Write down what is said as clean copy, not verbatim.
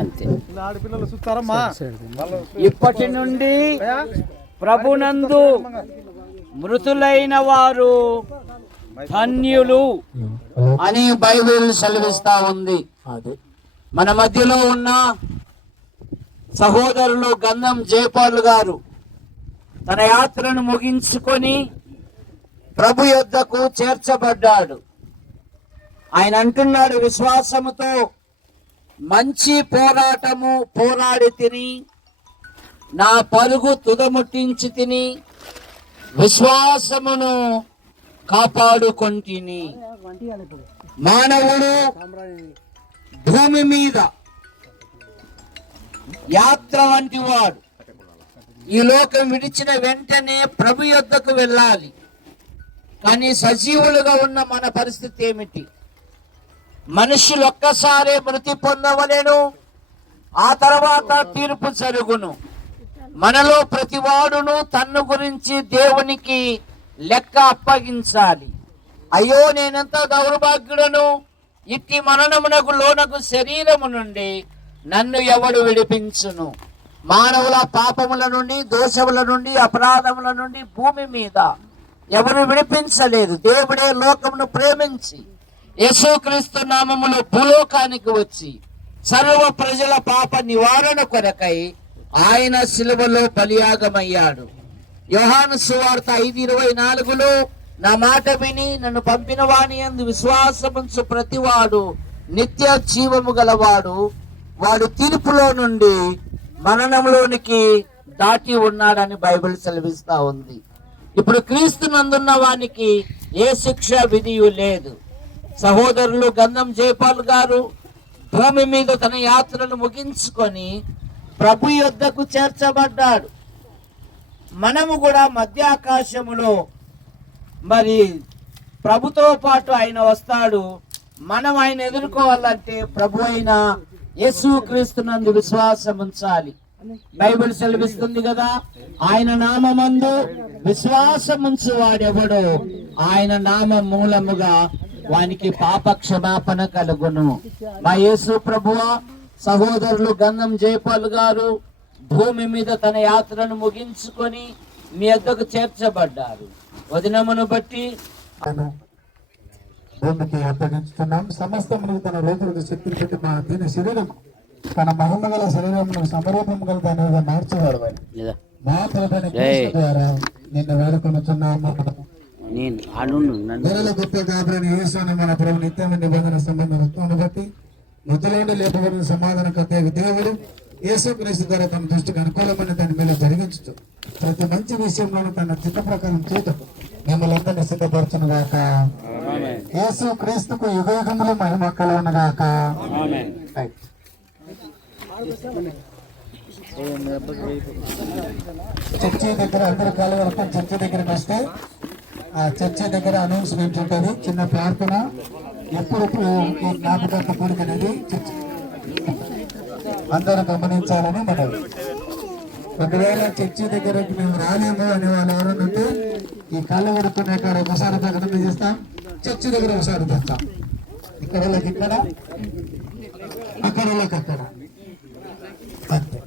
అంతే. ఇప్పటి నుండి ప్రభునందు మృతులైన వారు ధన్యులు అని బైబిల్ సెలవిస్తా ఉంది. మన మధ్యలో ఉన్న సహోదరులు గంధం జయపాల్ గారు తన యాత్రను ముగించుకొని ప్రభు యొద్దకు చేర్చబడ్డాడు. ఆయన అంటున్నాడు, విశ్వాసముతో మంచి పోరాటము పోరాడి తిని నా పరుగు తుదముట్టించి తిని విశ్వాసమును కాపాడుకొంటిని. మానవుడు భూమి మీద యాత్ర వంటి వాడు. ఈ లోకం విడిచిన వెంటనే ప్రభు యొద్దకు వెళ్ళాలి. కానీ సజీవులుగా ఉన్న మన పరిస్థితి ఏమిటి? మనుషులు ఒక్కసారే మృతి పొందవలెను, ఆ తర్వాత తీర్పు జరుగును. మనలో ప్రతివాడును తన్ను గురించి దేవునికి లెక్క అప్పగించాలి. అయ్యో నేనెంత దౌర్భాగ్యుడను, ఇట్టి మరణమునకు లోనకు శరీరము నుండి నన్ను ఎవడు విడిపించును? మానవుల పాపముల నుండి, దోషముల నుండి, అపరాధముల నుండి భూమి మీద ఎవరు విడిపించలేదు. దేవుడే లోకమును ప్రేమించి యేసుక్రీస్తు నామములో భూలోకానికి వచ్చి సర్వ ప్రజల పాప నివారణ కొరకై ఆయన శిలువలో బలియాగమయ్యాడు. యోహాను సువార్త 5:24 నా మాట విని నన్ను పంపిన వాని యందు విశ్వాసముంచు ప్రతివాడు నిత్య జీవము గలవాడు, వాడు తీర్పులో నుండి మరణంలోనికి దాటి ఉన్నాడని బైబిల్ సెలవిస్తా ఉంది. ఇప్పుడు క్రీస్తు నందున్న వానికి ఏ శిక్ష విధియు లేదు. సహోదరులు గంధం జయపాల్ గారు భూమి మీద తన యాత్రను ముగించుకొని ప్రభు యొద్దకు చేర్చబడ్డాడు. మనము కూడా మధ్య ఆకాశములో మరి ప్రభుతో పాటు ఆయన వస్తాడు. మనం ఆయన ఎదుర్కోవాలంటే ప్రభు అయిన యేసుక్రీస్తునందు విశ్వాసం ఉంచాలి. బైబిల్ సెలవిస్తుంది కదా, ఆయన నామమందు విశ్వాసముంచు వాడెవడో ఆయన నామ మూలముగా వానికి పాప క్షమాపణ కలుగును. మా యేసు ప్రభువా, సహోదరులు గంధం జయపాల్ గారు భూమి మీద తన యాత్రను ముగించుకొని మీ వద్దకు చేర్చబడ్డారు. వదినమును బట్టి భూమికి అప్పగించుతున్నాం. సమస్తమును తన రోజులకు శక్తిని పెట్టి మా దీని శరీరం తన మహిమ గల శరీరమును సమరూపం గల దానిగా మార్చేవాడు. మా ప్రభుని ద్వారా నిన్ను వేడుకొనుచున్నాము. గొప్ప గాబరని యేసును మన ప్రభు నిత్యమైన నిబంధన సంబంధం బట్టి మృతులను లేపబడిన సమాధానకర్త దేవుడు యేసుక్రీస్తు ద్వారా తన దృష్టికి అనుకూలమైన దాని మీద జరిగించు ప్రతి మంచి విషయంలోనూ తన చిత్త ప్రకారం చేయటం మిమ్మల్ని అందరినీ సిద్ధపరచును గాక. యేసు క్రీస్తుకు యుగయుగములు మహిమ కలుగును గాక. చర్చి దగ్గర అందరూ కాలు వరకు చర్చి దగ్గరికి వస్తే ఆ చర్చి దగ్గర అనౌన్స్మెంట్ ఉంటుంది, చిన్న ప్రార్థన. ఎప్పుడు ఈ జ్ఞాపకార్థ కూడిక అనేది చర్చి అందరూ గమనించాలని మనవి. ఒకవేళ చర్చి దగ్గరకు మేము రాలేము అనే వాళ్ళు ఎవరైనా ఉంటే ఈ కాళ్ళు కడుక్కునే కాడ ఒకసారి ప్రకటన చేస్తాం, చర్చి దగ్గర ఒకసారి తెస్తాం. ఇక్కడ వాళ్ళకి ఇక్కడ, అక్కడ వాళ్ళకి అక్కడ. అంతే.